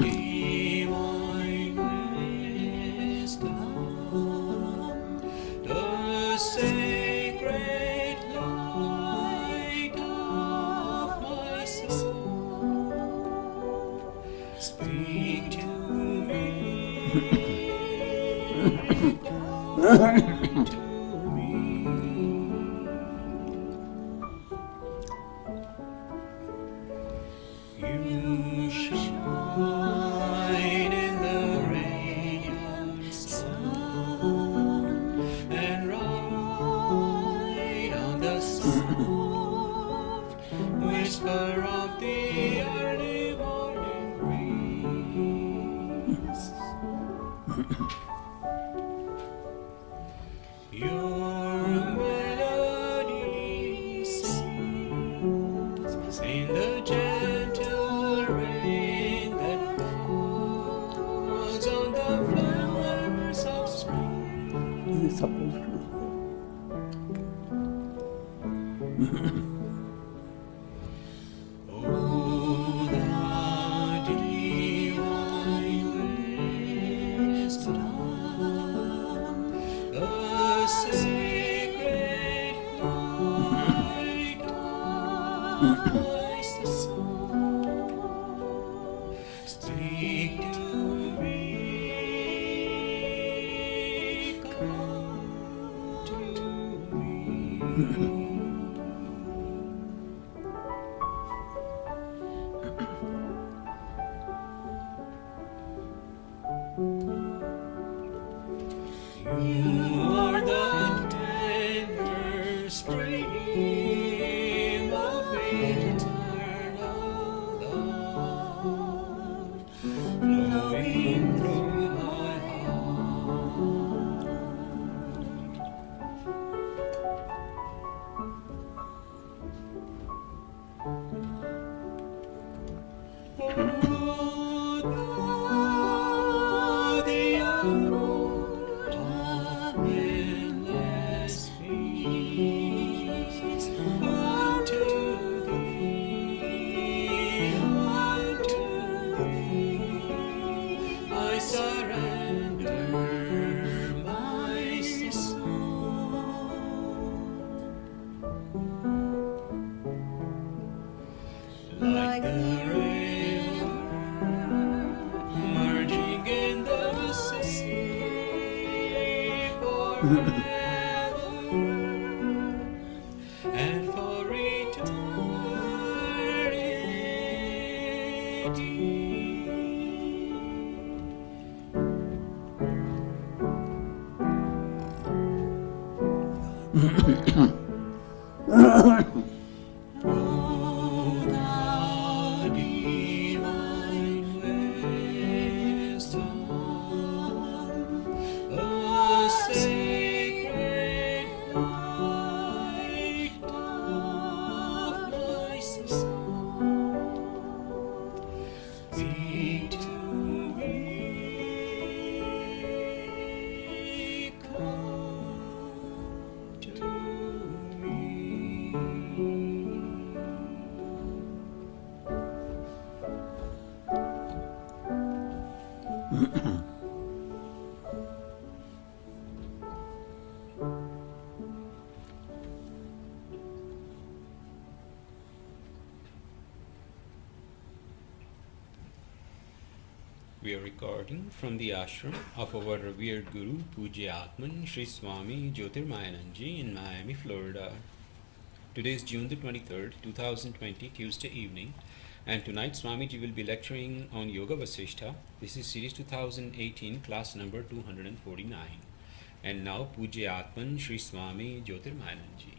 divine wisdom, the sacred light of my soul, speak to me. You shine in the radiant sun and ride on the soft whisper of the early morning breeze. Your melody sings in the gentle rain that falls on the flowers of spring. Is it supposed to? Oh, the divine wisdom, the sacred light of my soul, speak to me, come to me. You are the tender stream of eternal love, flowing through my heart. Oh, the abode of endless peace, unto thee, I surrender my soul. Like the river merging in the sea forever and for eternity. Oh, thou divine wisdom, the sacred light of my soul, speak to me, come to me. We are recording from the ashram of our revered Guru Pujya Atman Sri Swami Jyotirmayananda in Miami, Florida. Today is June the 23rd, 2020, Tuesday evening, and tonight Swamiji will be lecturing on Yoga Vasistha. This is series 2018, class number 249. And now Pujya Atman Sri Swami Jyotirmayananda.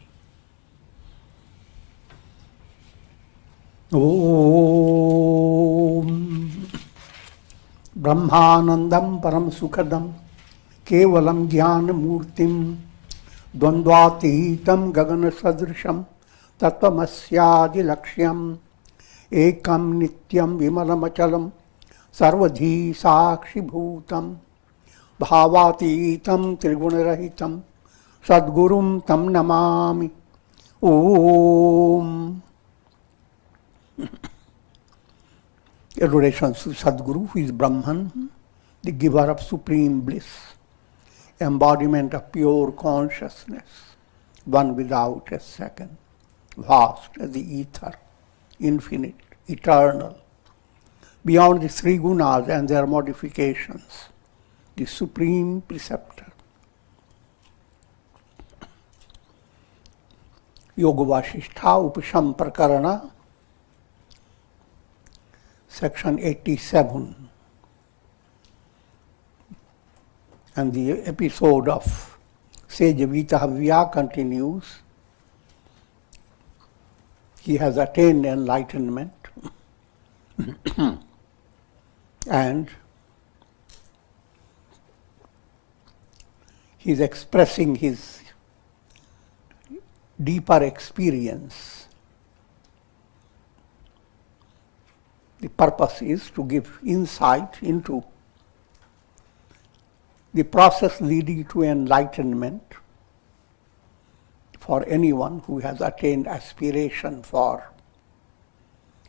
Om Brahmanandam Param Sukhadam Kevalam Jnana Murtim Dvandvatitam Gagana Sadrisham Tattvamasyaadi Lakshyam Ekam Nityam Vimalamachalam Sarvadhi Sakshi Bhutam Bhavatitam Trigunarahitam Sadgurum Tam Namami. Om. Adorations to Sadguru, who is Brahman, the giver of supreme bliss, embodiment of pure consciousness, one without a second, vast as the ether, infinite, eternal, beyond the three gunas and their modifications, the supreme preceptor. Yoga Vasistha Upasham Prakarana, section 87. And the episode of Sage Vasistha continues. He has attained enlightenment and he is expressing his deeper experience. The purpose is to give insight into the process leading to enlightenment for anyone who has attained aspiration for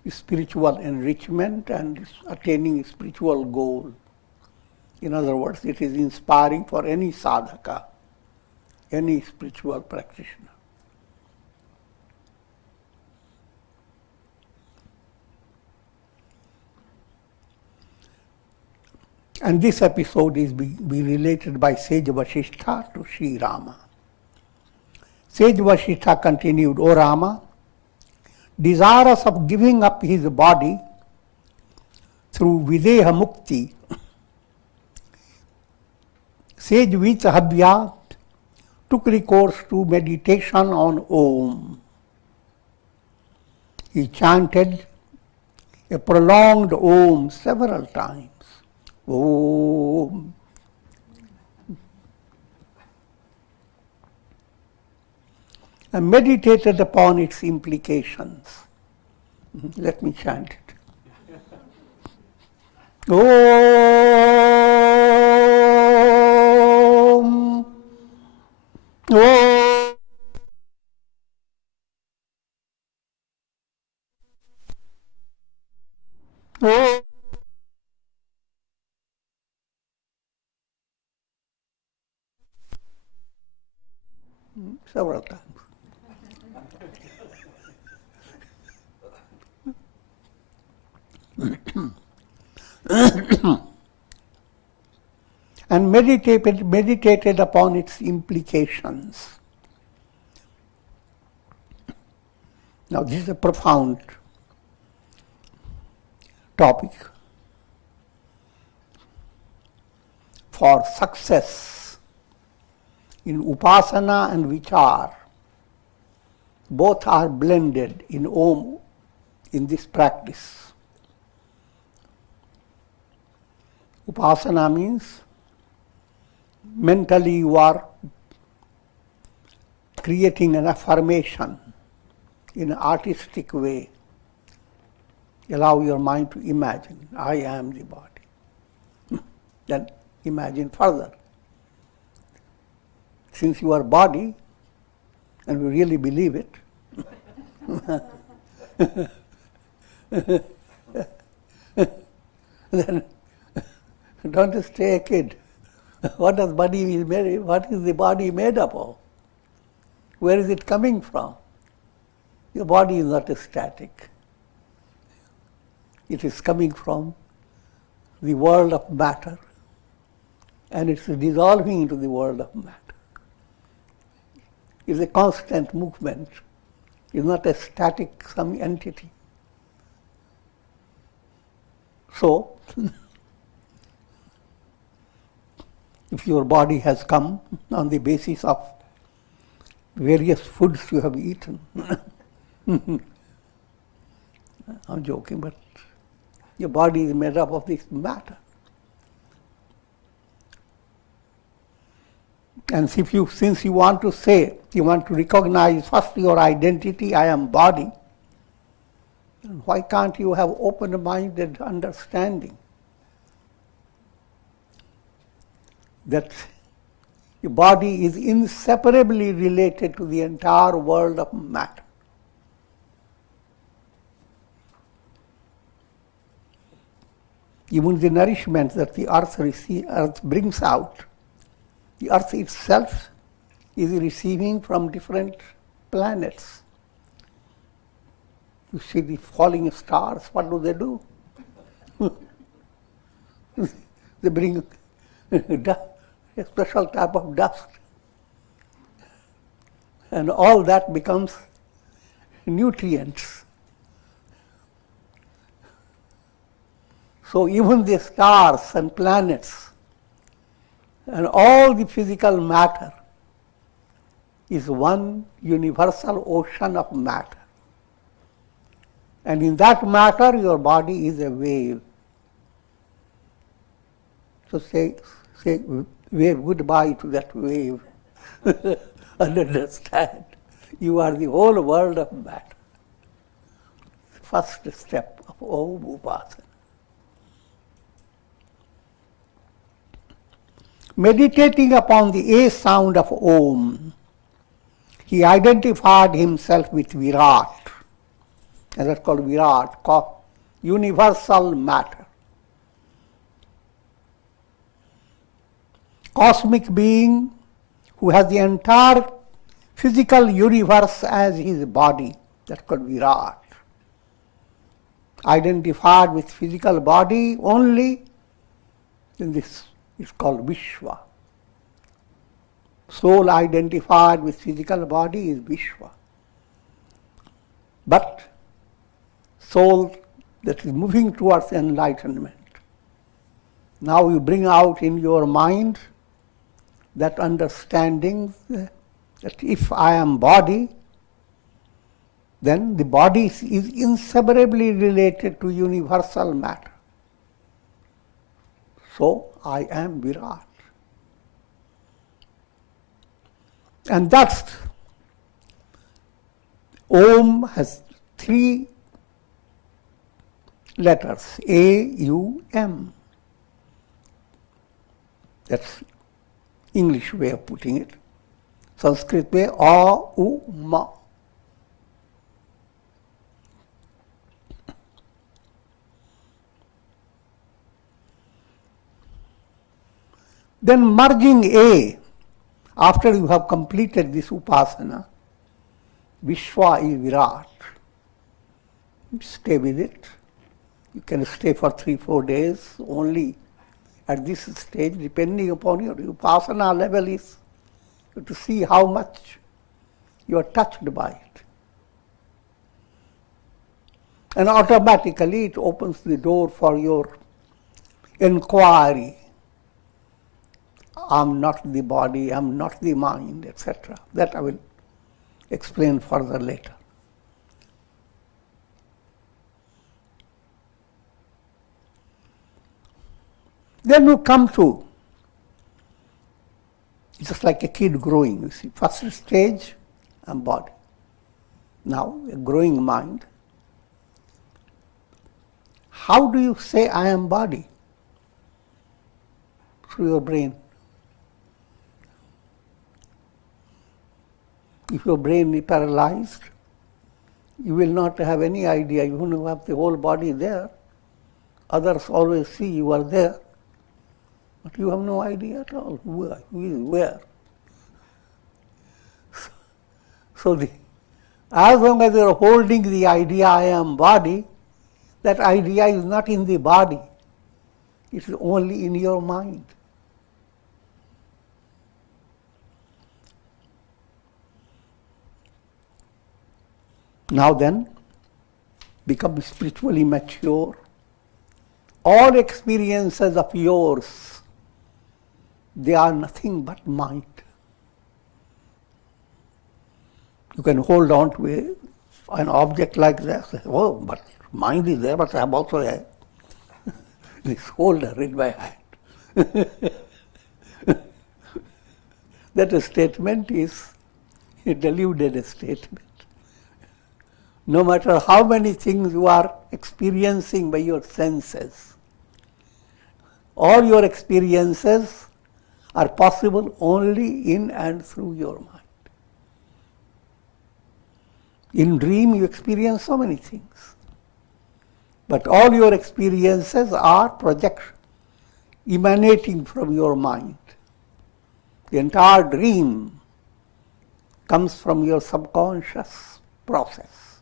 spiritual enrichment and attaining a spiritual goal. In other words, it is inspiring for any sadhaka, any spiritual practitioner. And this episode is be related by Sage Vasistha to Sri Rama. Sage Vasistha continued, O Rama, desirous of giving up his body through Videha Mukti, Sage Vasistha took recourse to meditation on Om. He chanted a prolonged Om several times. Om. And meditated upon its implications. Let me chant it. Om. Om. Om. Several times. And meditated upon its implications. Now this is a profound topic. For success in upasana and vichar, both are blended in Om in this practice. Upasana means mentally you are creating an affirmation in an artistic way. Allow your mind to imagine, I am the body. Then imagine further. Since you are body, and we really believe it, then don't stay a kid. What is the body made up of? Where is it coming from? Your body is not static. It is coming from the world of matter, and it's dissolving into the world of matter. It's a constant movement. It's not a static some entity. So, if your body has come on the basis of various foods you have eaten, I'm joking, but your body is made up of this matter. And since you want to recognize first your identity, I am body, why can't you have open-minded understanding that your body is inseparably related to the entire world of matter? Even the nourishment that the earth brings out, the earth itself is receiving from different planets. You see the falling stars, what do? They bring a special type of dust. And all that becomes nutrients. So even the stars and planets and all the physical matter is one universal ocean of matter. And in that matter, your body is a wave. So say wave goodbye to that wave and understand you are the whole world of matter. First step of Om Upasana. Meditating upon the A sound of Om, he identified himself with Virat, and that's called Virat, universal matter. Cosmic being who has the entire physical universe as his body, that's called Virat. Identified with physical body only, then this is called Vishwa. Soul identified with physical body is Vishwa. But soul that is moving towards enlightenment. Now you bring out in your mind that understanding that if I am body, then the body is inseparably related to universal matter. So I am Virat. And that's, Om has 3 letters, A-U-M. That's English way of putting it. Sanskrit way, A-U-Ma. Then merging A, after you have completed this upasana, Vishwa is Virat. Stay with it. You can stay for 3-4 days only at this stage, depending upon your upasana level is to see how much you are touched by it. And automatically it opens the door for your inquiry. I'm not the body, I'm not the mind, etc. That I will explain further later. Then you come to, just like a kid growing, you see. First stage, I'm body. Now, a growing mind. How do you say I am body? Through your brain. If your brain is paralyzed, you will not have any idea. You will have the whole body there. Others always see you are there. But you have no idea at all who is where. So as long as you are holding the idea I am body, that idea is not in the body. It is only in your mind. Now then, become spiritually mature. All experiences of yours, they are nothing but mind. You can hold on to an object like that, say, oh, but mind is there, but I am also there. This holder in my hand. That statement is a deluded statement. No matter how many things you are experiencing by your senses, all your experiences are possible only in and through your mind. In dream you experience so many things. But all your experiences are projections emanating from your mind. The entire dream comes from your subconscious process.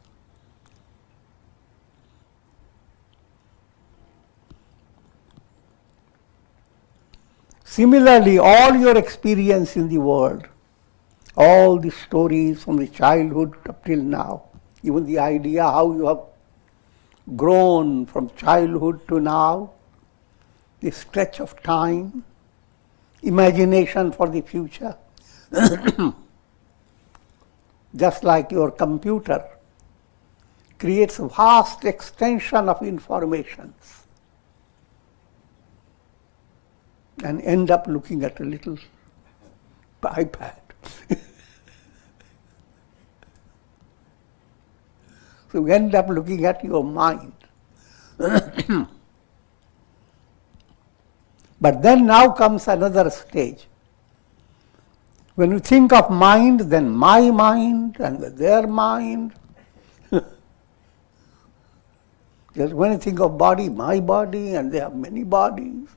Similarly, all your experience in the world, all the stories from the childhood up till now, even the idea how you have grown from childhood to now, the stretch of time, imagination for the future, just like your computer creates a vast extension of informations and end up looking at a little iPad. So you end up looking at your mind. But then now comes another stage. When you think of mind, then my mind and their mind. When you think of body, my body, and they have many bodies.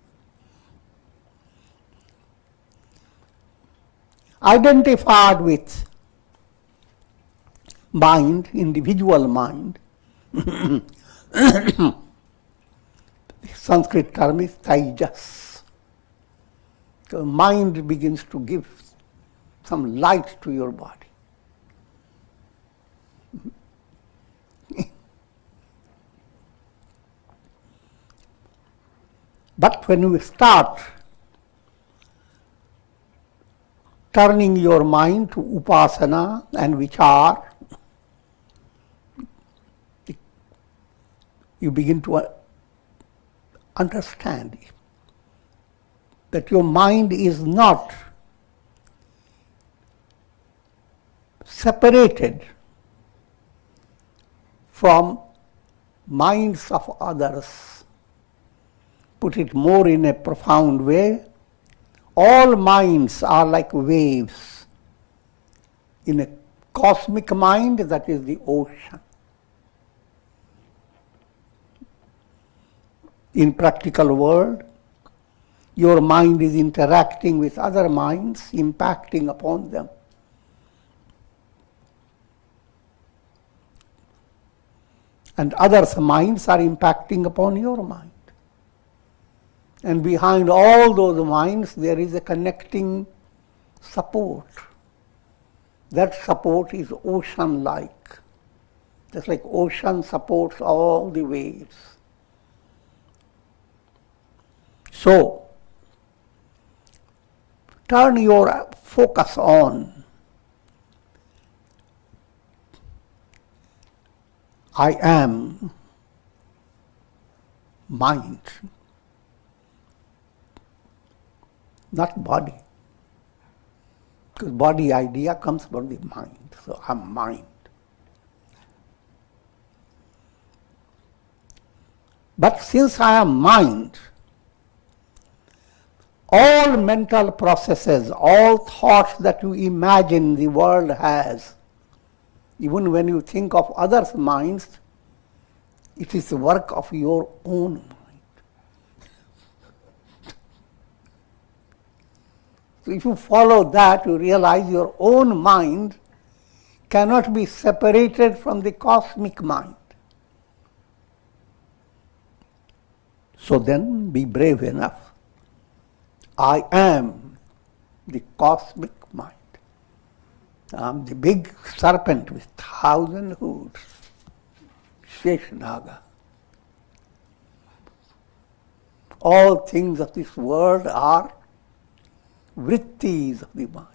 Identified with mind, individual mind, the Sanskrit term is Tejas. The mind begins to give some light to your body. But when you start turning your mind to upasana and vichar, you begin to understand that your mind is not separated from minds of others. Put it more in a profound way, all minds are like waves in a cosmic mind that is the ocean. In practical world, your mind is interacting with other minds, impacting upon them. And others' minds are impacting upon your mind. And behind all those minds, there is a connecting support. That support is ocean-like. Just like ocean supports all the waves. So, turn your focus on I am mind, not body. Because body idea comes from the mind. So I'm mind. But since I am mind, all mental processes, all thoughts that you imagine the world has, even when you think of others' minds, it is the work of your own mind. So if you follow that, you realize your own mind cannot be separated from the cosmic mind. So then be brave enough. I am the cosmic mind. I'm the big serpent with 1,000 hoods, Sheshnaga. All things of this world are vrittis of the mind.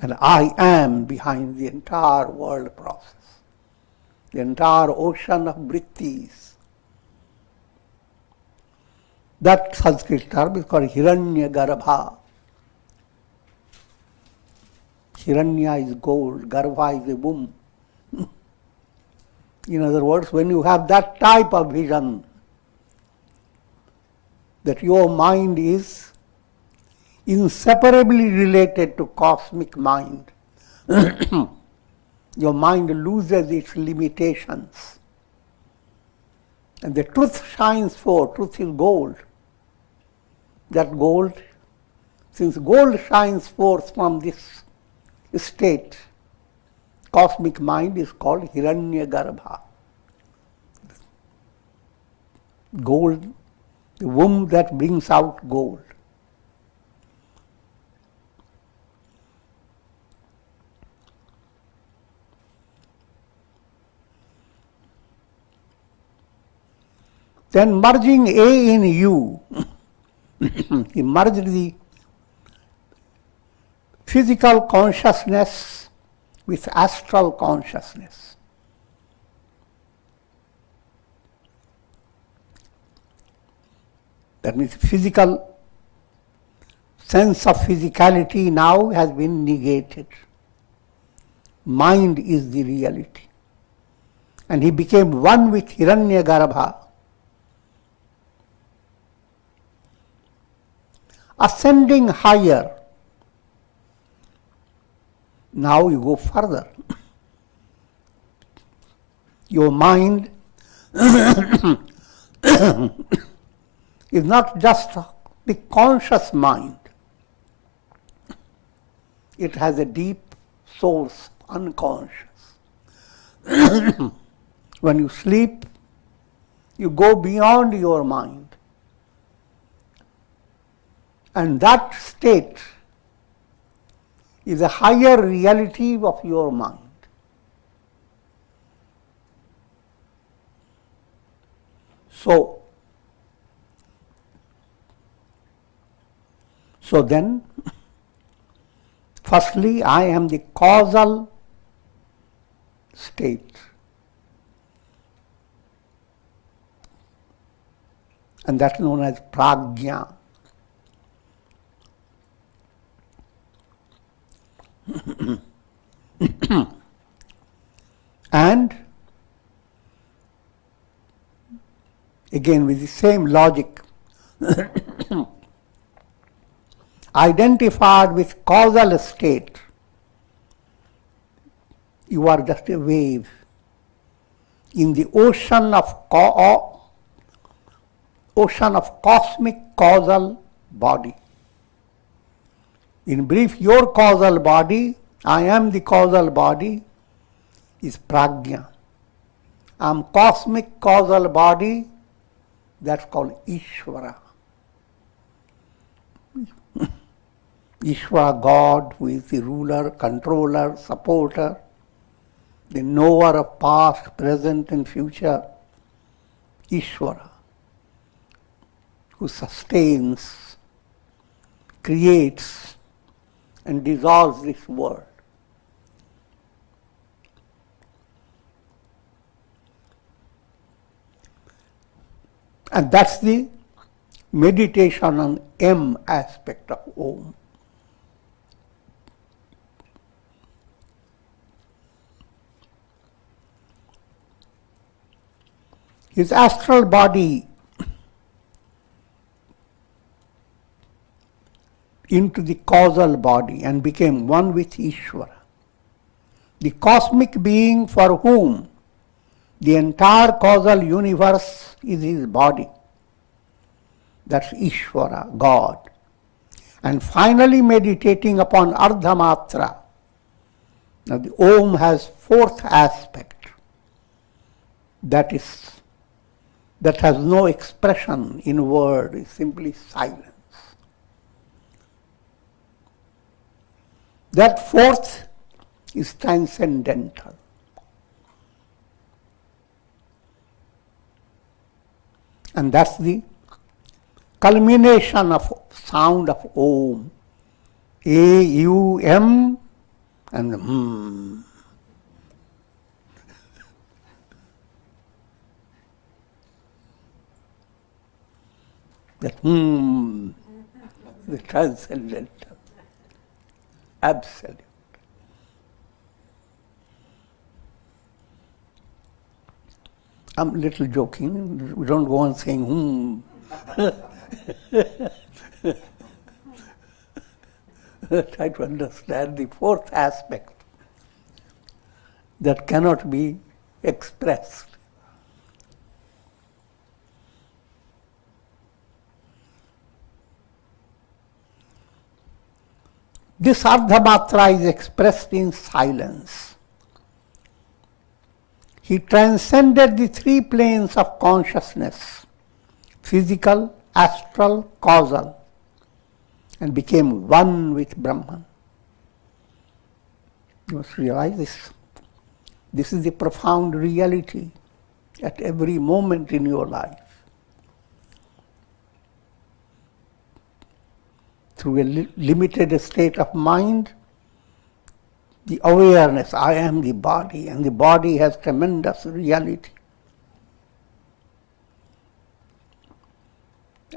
And I am behind the entire world process, the entire ocean of vrittis. That Sanskrit term is called Hiranyagarbha. Hiranya is gold, Garbha is a womb. In other words, when you have that type of vision, that your mind is inseparably related to cosmic mind, your mind loses its limitations. And the truth shines forth. Truth is gold. That gold, since gold shines forth from this state, cosmic mind is called Hiranyagarbha. Gold, the womb that brings out gold. Then merging A in U, he merged the physical consciousness with astral consciousness. That means physical sense of physicality now has been negated. Mind is the reality. And he became one with Hiranyagarbha. Ascending higher. Now you go further. Your mind is not just the conscious mind. It has a deep source, unconscious. When you sleep, you go beyond your mind. And that state is a higher reality of your mind. So then, firstly, I am the causal state. And that's known as prajna. And again with the same logic, identified with causal state, you are just a wave in the ocean of cosmic causal body. In brief, your causal body, I am the causal body, is prajna. I am cosmic causal body, that's called Ishvara. Ishvara, God, who is the ruler, controller, supporter, the knower of past, present and future. Ishvara, who sustains, creates, and dissolves this world. And that's the meditation on M aspect of Om. His astral body into the causal body and became one with Ishvara. The cosmic being for whom the entire causal universe is his body. That's Ishvara, God. And finally meditating upon Ardhamatra. Now the Om has fourth aspect. That has no expression in word, is simply silence. That fourth is transcendental. And that's the culmination of sound of Om. A-U-M and That the transcendental, absolute. I'm a little joking. We don't go on saying Try to understand the fourth aspect. that cannot be expressed. This Ardhamatra is expressed in silence. He transcended the three planes of consciousness, physical, astral, causal, and became one with Brahman. You must realize this. This is the profound reality at every moment in your life. Through a limited state of mind, the awareness, I am the body, and the body has tremendous reality.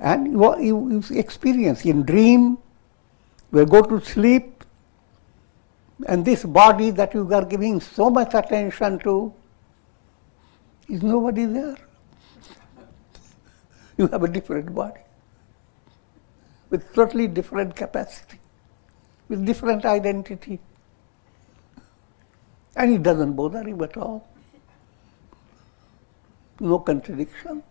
And you experience in dream, you go to sleep, and this body that you are giving so much attention to is nobody there. You have a different body with totally different capacity, with different identity. And it doesn't bother you at all. No contradiction.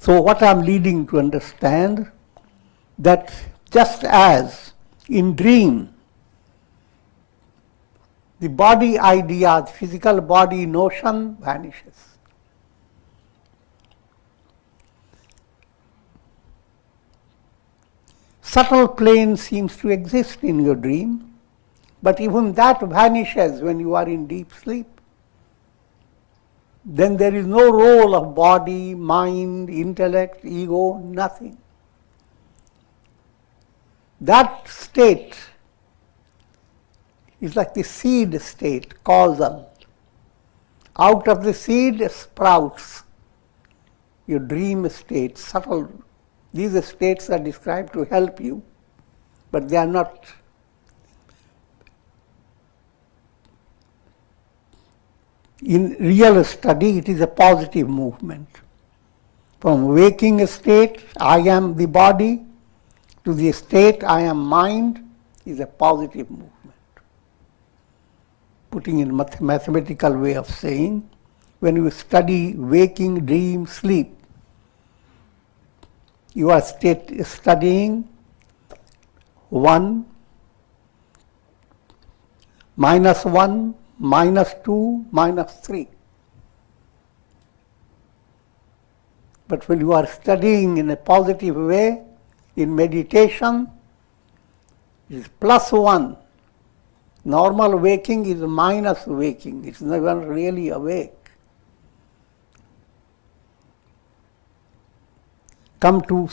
So what I'm leading to understand, that just as in dream, the body idea, the physical body notion vanishes. Subtle plane seems to exist in your dream, but even that vanishes when you are in deep sleep. Then there is no role of body, mind, intellect, ego, nothing. That state is like the seed state, causal. Out of the seed sprouts your dream state, subtle. These states are described to help you, but they are not in real study. It is a positive movement. From waking state, I am the body, to the state, I am mind, is a positive movement. Putting in mathematical way of saying, when you study waking, dream, sleep, you are studying 1, -1, -2, -3. But when you are studying in a positive way, in meditation, it is +1. Normal waking is minus waking. It's never really awake. Come to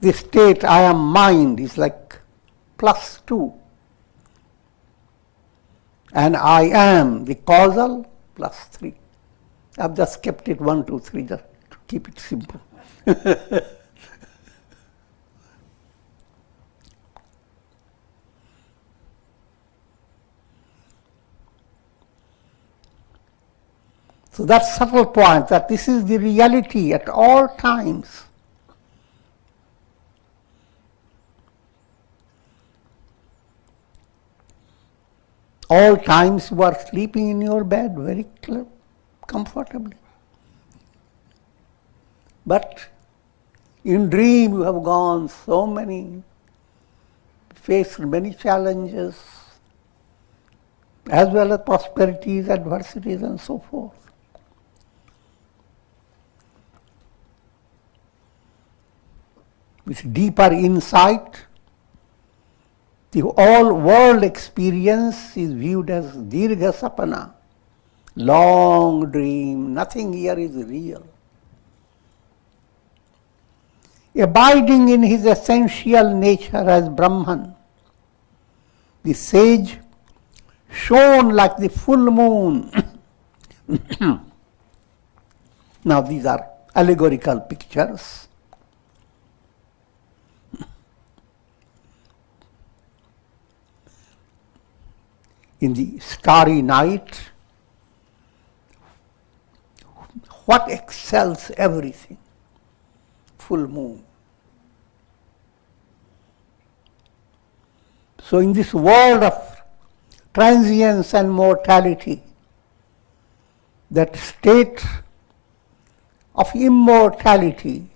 the state, I am mind, is like +2. And I am the causal, +3. I've just kept it 1, 2, 3, just to keep it simple. So that subtle point, that this is the reality at all times. All times you are sleeping in your bed very comfortably. But in dream you have gone so many, faced many challenges, as well as prosperities, adversities, and so forth. With deeper insight, the whole world experience is viewed as dirgha sapana, long dream, nothing here is real. Abiding in his essential nature as Brahman, the sage shone like the full moon. Now these are allegorical pictures. In the starry night, what excels everything? Full moon. So in this world of transience and mortality, that state of immortality,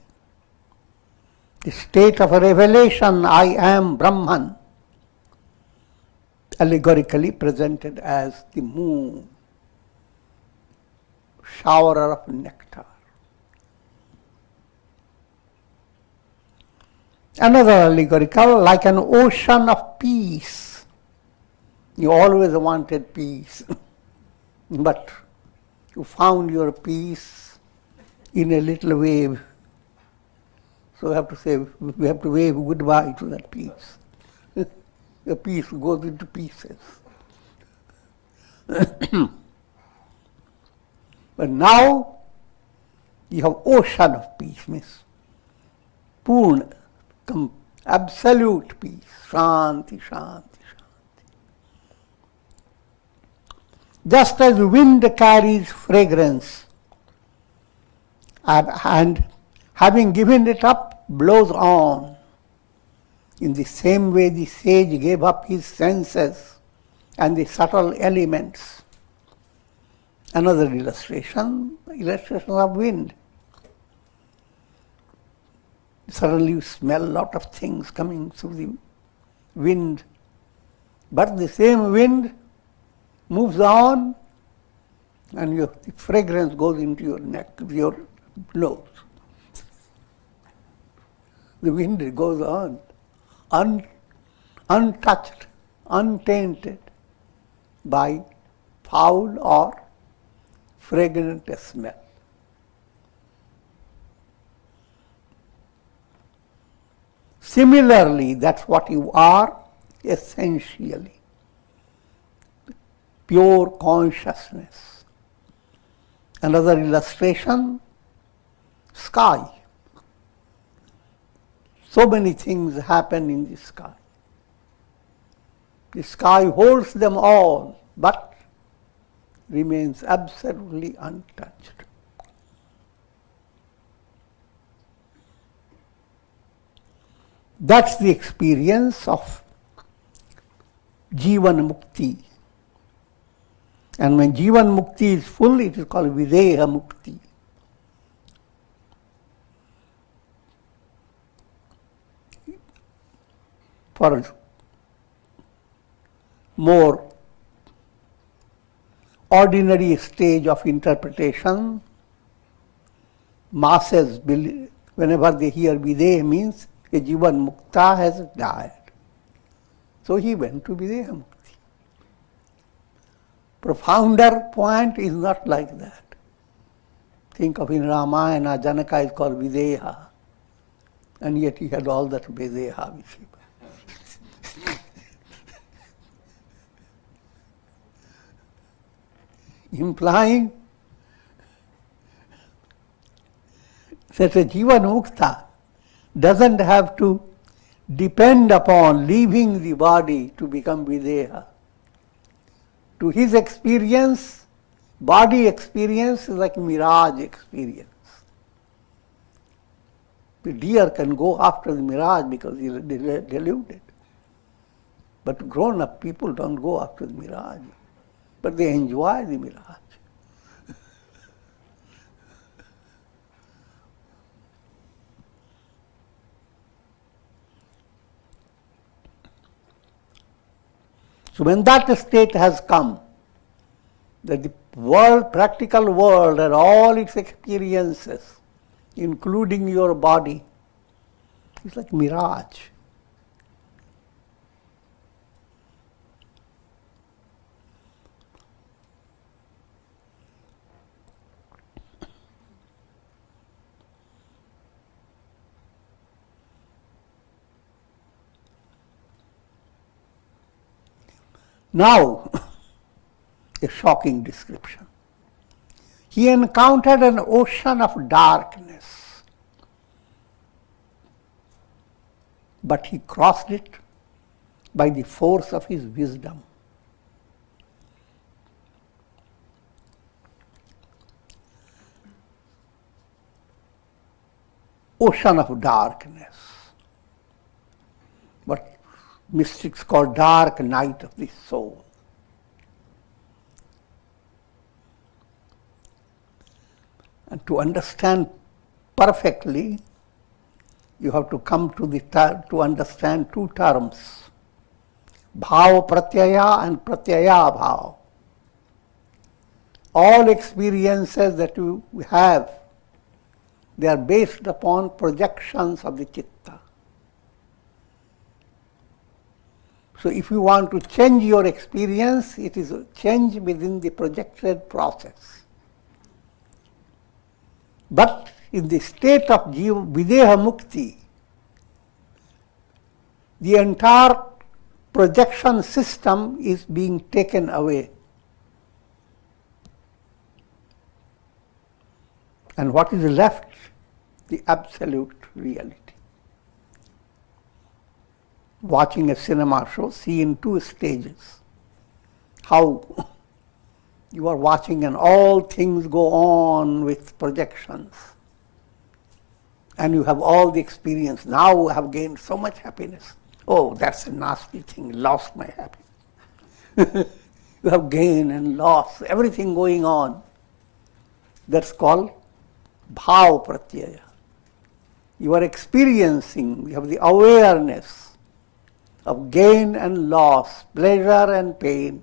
the state of a revelation, I am Brahman, allegorically presented as the moon, showerer of nectar. Another allegorical, like an ocean of peace. You always wanted peace, but you found your peace in a little wave. So we have to wave goodbye to that peace. The peace goes into pieces. But now you have ocean of peace, means Purna, absolute peace, Shanti, Shanti, Shanti. Just as wind carries fragrance and having given it up, blows on, in the same way the sage gave up his senses and the subtle elements. Another illustration of wind. Suddenly you smell a lot of things coming through the wind, but the same wind moves on and the fragrance goes into your neck, your nose. The wind goes on, untouched, untainted by foul or fragrant smell. Similarly, that's what you are essentially. Pure consciousness. Another illustration, sky. So many things happen in the sky. The sky holds them all, but remains absolutely untouched. That's the experience of Jivan Mukti. And when Jivan Mukti is full, it is called Videha Mukti. For more ordinary stage of interpretation, masses believe, whenever they hear Videha means a Jivan Mukta has died. So he went to Videha Mukti. Profounder point is not like that. Think of in Ramayana, Janaka is called Videha, and yet he had all that Videha with him. Implying that a Jivan Mukta doesn't have to depend upon leaving the body to become Videha. To his experience, body experience is like mirage experience. The deer can go after the mirage because he is deluded. But grown-up people don't go after the mirage, but they enjoy the mirage. So when that state has come, that the world, practical world and all its experiences, including your body, is like mirage. Now, a shocking description. He encountered an ocean of darkness, but he crossed it by the force of his wisdom. Ocean of darkness. But mystics call dark night of the soul. And to understand perfectly, you have to come to understand two terms, bhava pratyaya and pratyaya bhava. All experiences that you have, they are based upon projections of the chitta. So if you want to change your experience, it is a change within the projected process. But in the state of videha mukti, the entire projection system is being taken away. And what is left? The absolute reality. Watching a cinema show, see in two stages how you are watching and all things go on with projections. And you have all the experience. Now I have gained so much happiness. Oh, that's a nasty thing, lost my happiness. You have gained and lost, everything going on. That's called bhava pratyaya. You are experiencing, you have the awareness of gain and loss, pleasure and pain,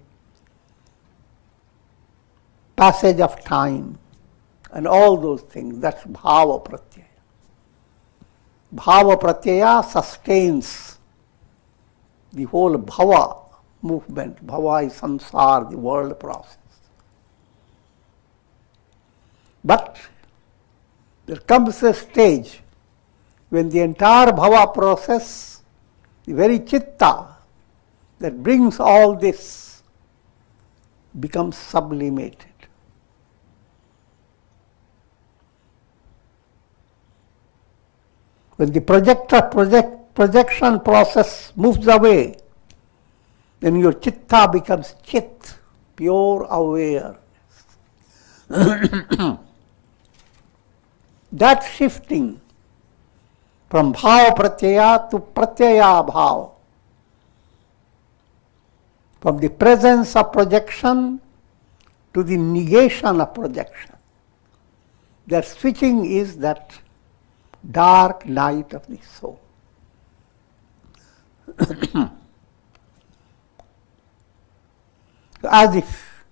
passage of time, and all those things. That's bhava pratyaya. Bhava pratyaya sustains the whole bhava movement. Bhava is samsara, the world process. But there comes a stage when the entire bhava process, the very chitta that brings all this, becomes sublimated. When the projection process moves away, then your chitta becomes chit, pure awareness. That shifting from bhava pratyaya to pratyaya bhava, from the presence of projection to the negation of projection, that switching is that dark night of the soul. As if,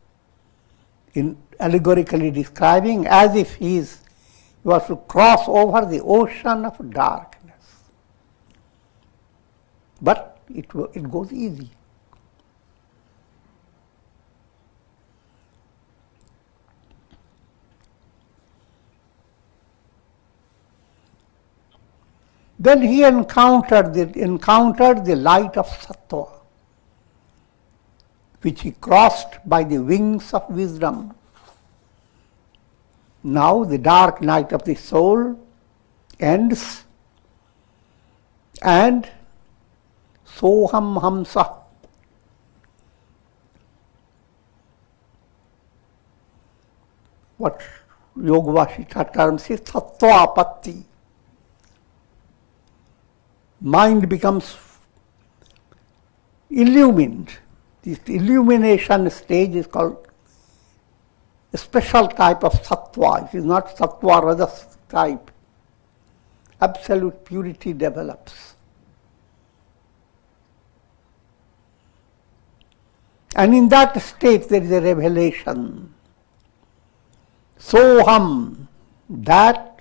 in allegorically describing, as if he was to cross over the ocean of darkness. But it goes easy. Then he encountered the light of sattva, which he crossed by the wings of wisdom. Now the dark night of the soul ends, and soham hamsa, what Yoga Vasistha terms is tattvapatti. Mind becomes illumined. This illumination stage is called a special type of sattva. It is not sattva rajas type. Absolute purity develops. And in that state there is a revelation. Soham, that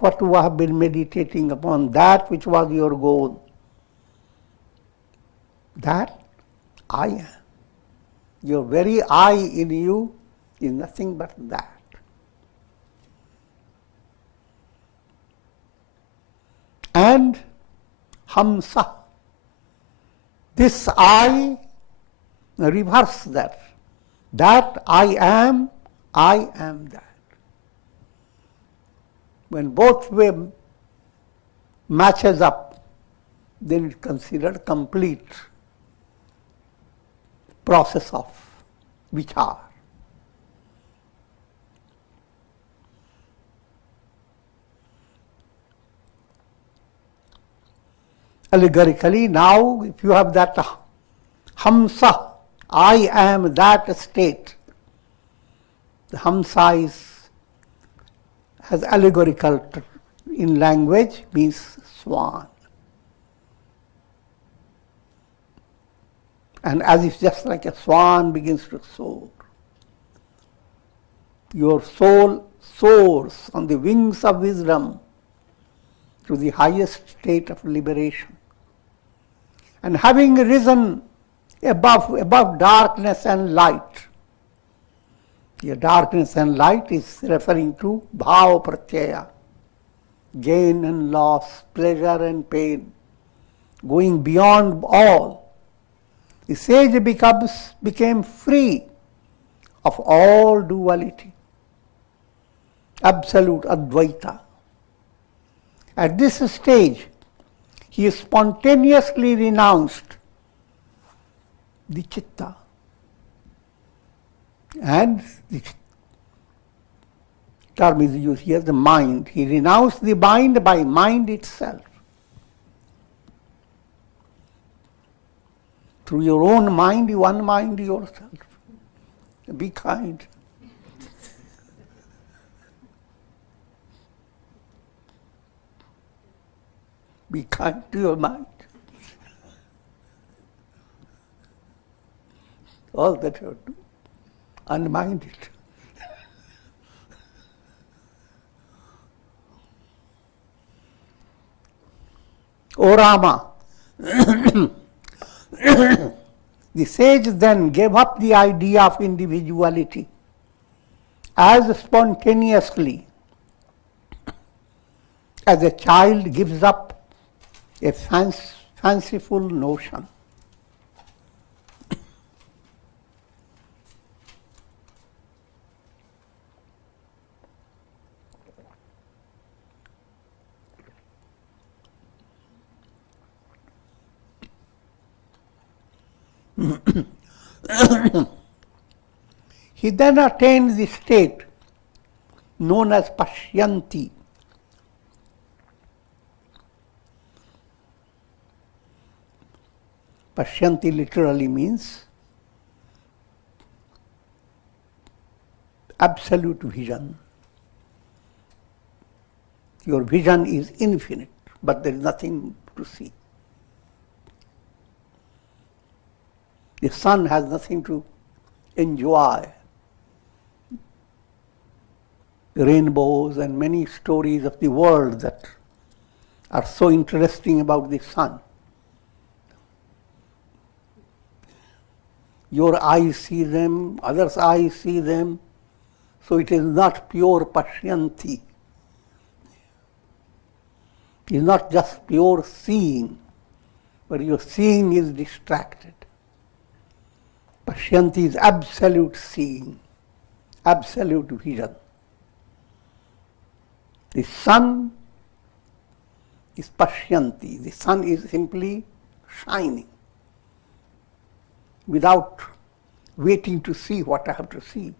what you have been meditating upon, that which was your goal, that I am. Your very I in you is nothing but that. And hamsa, this I, reverse that. That I am that. When both way matches up, then it is considered complete process of vichar. allegorically. Now, if you have that hamsa, I am that state, the hamsa has allegorical in language, means swan. And as if just like a swan begins to soar, your soul soars on the wings of wisdom to the highest state of liberation. And having risen above darkness and light, the darkness and light is referring to bhava pratyaya, gain and loss, pleasure and pain, going beyond all. The sage became free of all duality, absolute Advaita. At this stage, he spontaneously renounced the chitta and the term is used here, the mind. He renounced the mind by mind itself. Through your own mind, you unmind yourself. Be kind. Be kind to your mind. All that you have to do, unmind it. O Rama, the sage then gave up the idea of individuality as spontaneously as a child gives up a fanciful notion. He then attained the state known as Pashyanti. Pashyanti literally means absolute vision. Your vision is infinite, but there is nothing to see. The sun has nothing to enjoy. Rainbows and many stories of the world that are so interesting about the sun. Your eyes see them, others' eyes see them, so it is not pure Pashyanti. It is not just pure seeing, but your seeing is distracted. Pashyanti is absolute seeing, absolute vision. The sun is Pashyanti. The sun is simply shining without waiting to see what I have to see.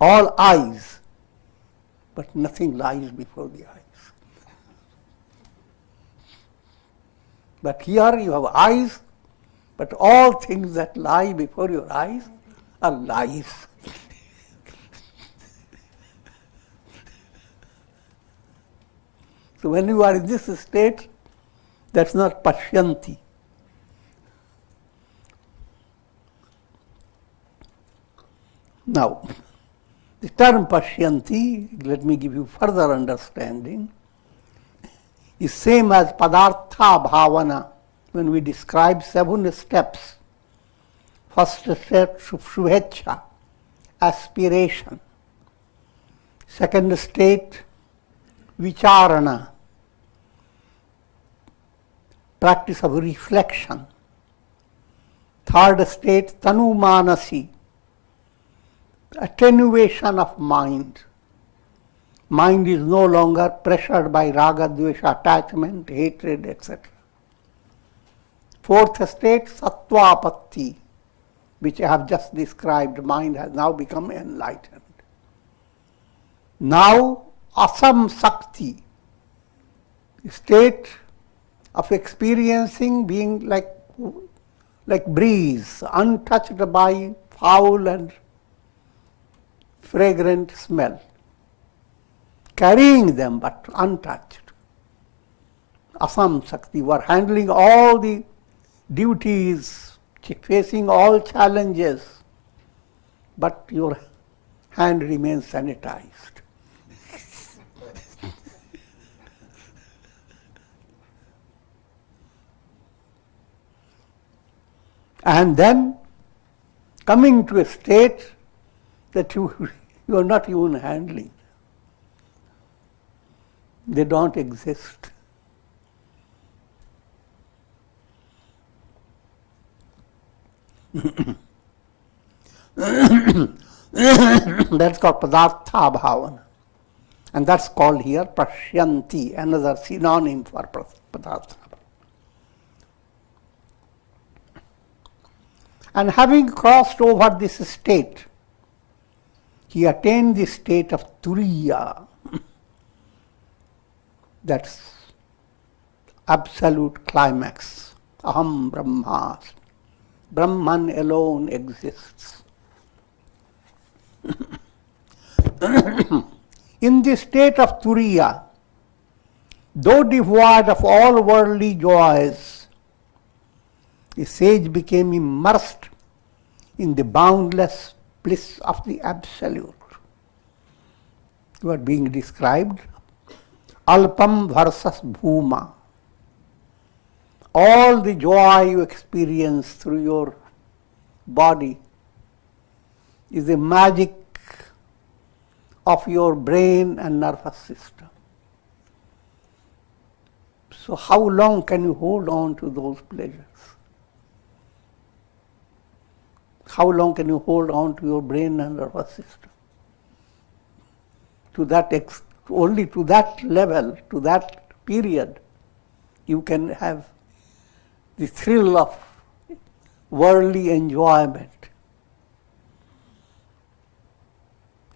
All eyes, but nothing lies before the eyes. But here you have eyes, but all things that lie before your eyes are lies. So when you are in this state, that's not Pashyanti. Now, the term Pashyanti, let me give you further understanding, is same as Padartha Bhavana when we describe 7 steps. First step, Shubhecha, aspiration. Second state, Vicharana, practice of reflection. Third state, Tanumanasi, attenuation of mind. Mind is no longer pressured by raga, dvesha, attachment, hatred, etc. Fourth state, Sattvapatti, which I have just described. Mind has now become enlightened. Now asam sakti, state of experiencing being like breeze, untouched by foul and fragrant smell, carrying them but untouched. Asam Sakti, you are handling all the duties, facing all challenges, but your hand remains sanitized. And then coming to a state that you are not even handling. They don't exist. That's called padartha bhavana. And that's called here prashyanti, another synonym for padartha. And having crossed over this state, he attained the state of turiya. That's absolute climax. Aham Brahmasmi. Brahman alone exists. In the state of turiya, though devoid of all worldly joys, the sage became immersed in the boundless bliss of the Absolute. You are being described alpam versus bhuma. All the joy you experience through your body is the magic of your brain and nervous system. So how long can you hold on to those pleasures? How long can you hold on to your brain and nervous system? To that only to that level, to that period, you can have the thrill of worldly enjoyment.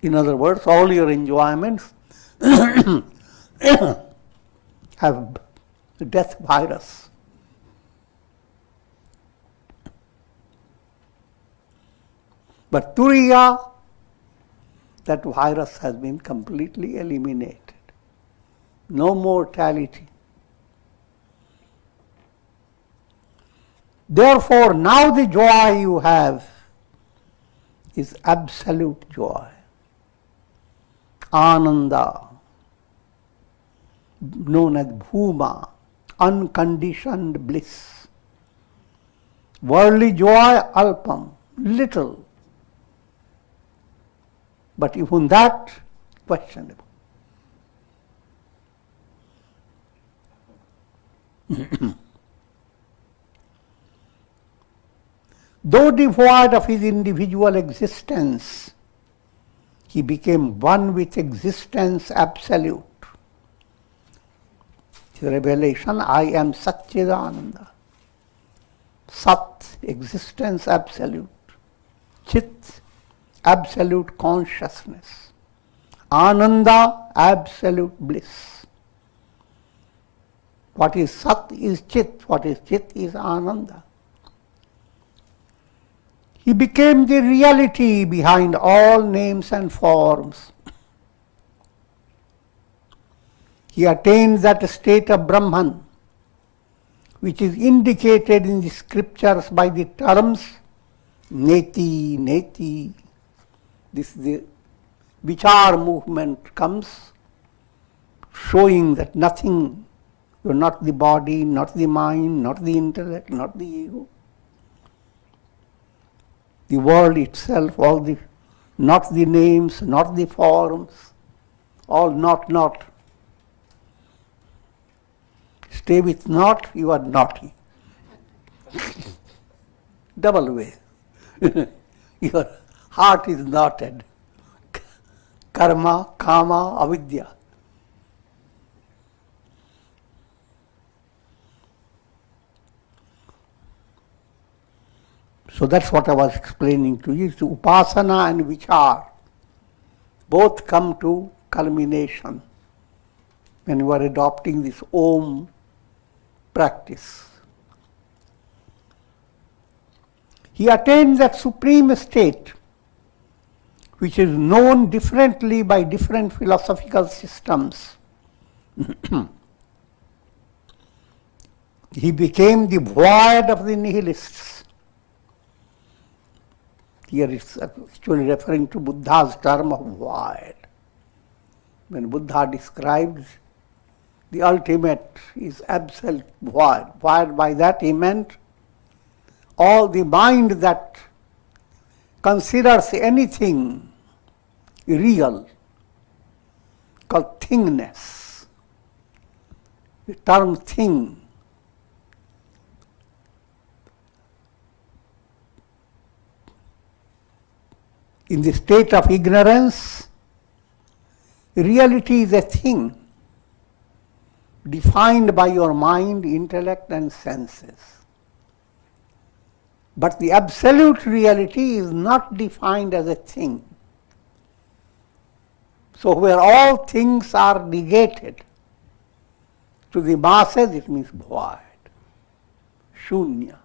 In other words, all your enjoyments have the death virus. But turiya, that virus has been completely eliminated. No mortality. Therefore, now the joy you have is absolute joy. Ananda, known as bhuma, unconditioned bliss. Worldly joy, alpam, little. But even that, questionable. Though devoid of his individual existence, he became one with existence absolute. The revelation, I am Satchidananda. Sat, existence absolute. Chit, absolute consciousness. Ananda, absolute bliss. What is Sat is Chit, what is Chit is Ananda. He became the reality behind all names and forms. He attained that state of Brahman, which is indicated in the scriptures by the terms neti, neti. This the vichar movement comes, showing that nothing, you're not the body, not the mind, not the intellect, not the ego. The world itself, all the, not the names, not the forms, all not. Stay with not, you are naughty. Double way. Your heart is knotted. Karma, kama, avidya. So that's what I was explaining to you. The upasana and vichar both come to culmination when you are adopting this Om practice. He attained that supreme state which is known differently by different philosophical systems. He became the void of the nihilists. Here it's actually referring to Buddha's term of void. When Buddha describes the ultimate is absolute void. Void, by that he meant all the mind that considers anything real, called thingness. The term thing in the state of ignorance, reality is a thing defined by your mind, intellect, and senses. But the absolute reality is not defined as a thing. So where all things are negated, to the masses it means void, shunya.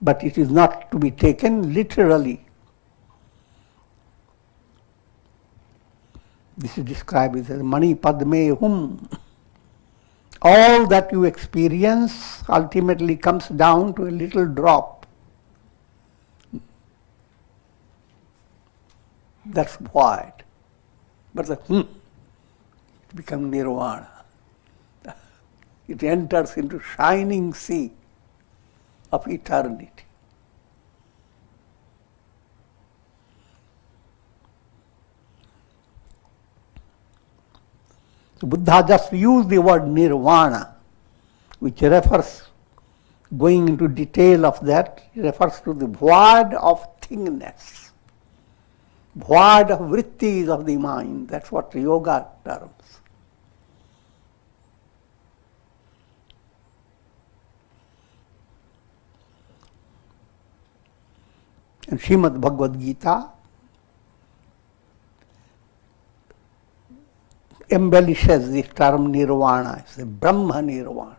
But it is not to be taken literally. This is described as Mani Padme Hum. All that you experience ultimately comes down to a little drop. That's void. But it becomes nirvana. It enters into shining sea of eternity. So Buddha just used the word nirvana, which refers, going into detail of that, refers to the void of thingness. Void of vrittis of the mind. That's what yoga terms. And Srimad Bhagavad Gita embellishes this term nirvana. It's a Brahma nirvana.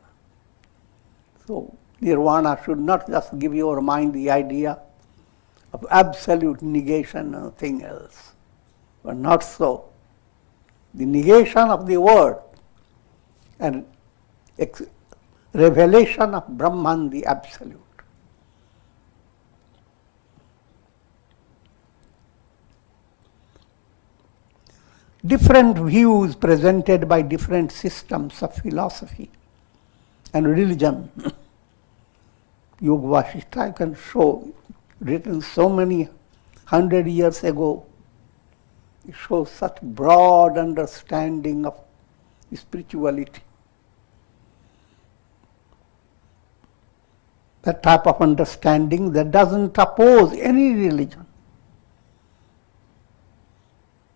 So nirvana should not just give your mind the idea of absolute negation and nothing else. But not so. The negation of the word and revelation of Brahman, the absolute. Different views presented by different systems of philosophy and religion. Yoga Vasistha, I can show, written so many 100 years ago. It shows such broad understanding of spirituality. That type of understanding that doesn't oppose any religion.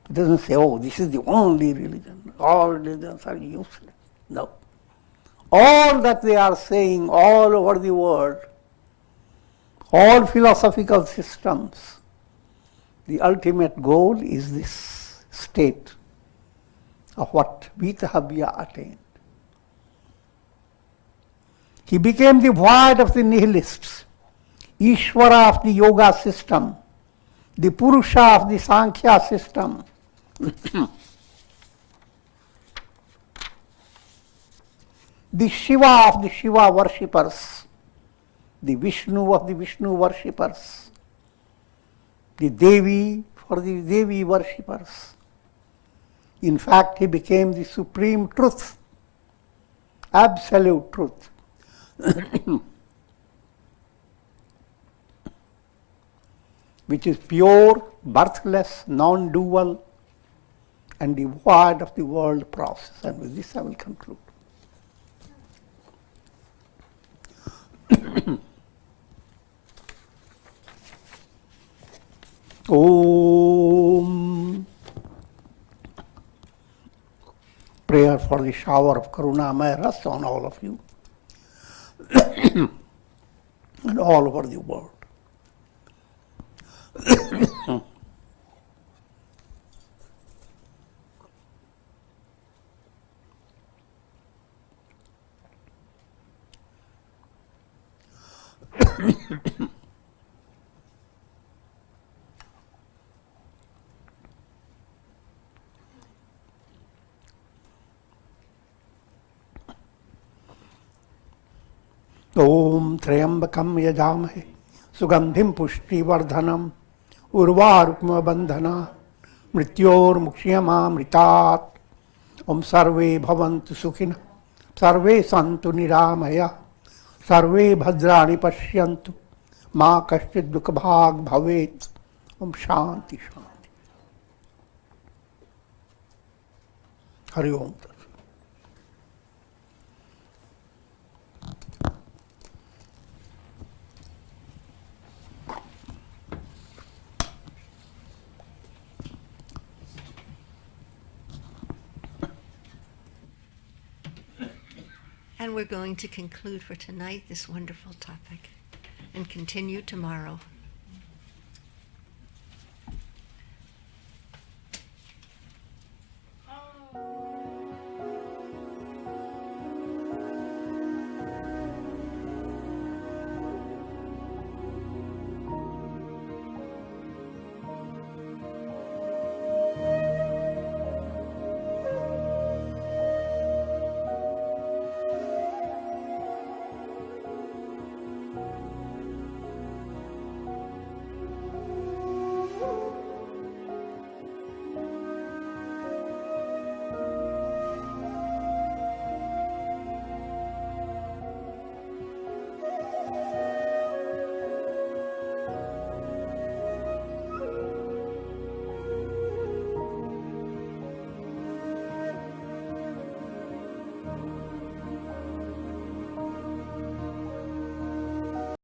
It doesn't say, oh, this is the only religion. All religions are useless. No. All that they are saying all over the world, all philosophical systems, the ultimate goal is this state of what Vitahabhya attained. He became the void of the nihilists, Ishvara of the yoga system, the Purusha of the Sankhya system, the Shiva of the Shiva worshippers, the Vishnu of the Vishnu worshippers, the Devi for the Devi worshippers. In fact, he became the supreme truth, absolute truth. Which is pure, birthless, non-dual, and devoid of the world process. And with this I will conclude. Om. Prayer for the shower of Karunamaya Rasa on all of you and all over the world. Om Trayambakam Yajamahe Sugandhim Pushtivardhanam Urvarukma Bandhana Mrityor Mukshiyama Mritat. Om Sarve Bhavantu Sukhina Sarve Santu Niramaya Sarve Bhadrani Pashyantu Ma Kashchid Dukhabhag Bhavet. Om Shanti Shanti. Hari Om. And we're going to conclude for tonight this wonderful topic and continue tomorrow.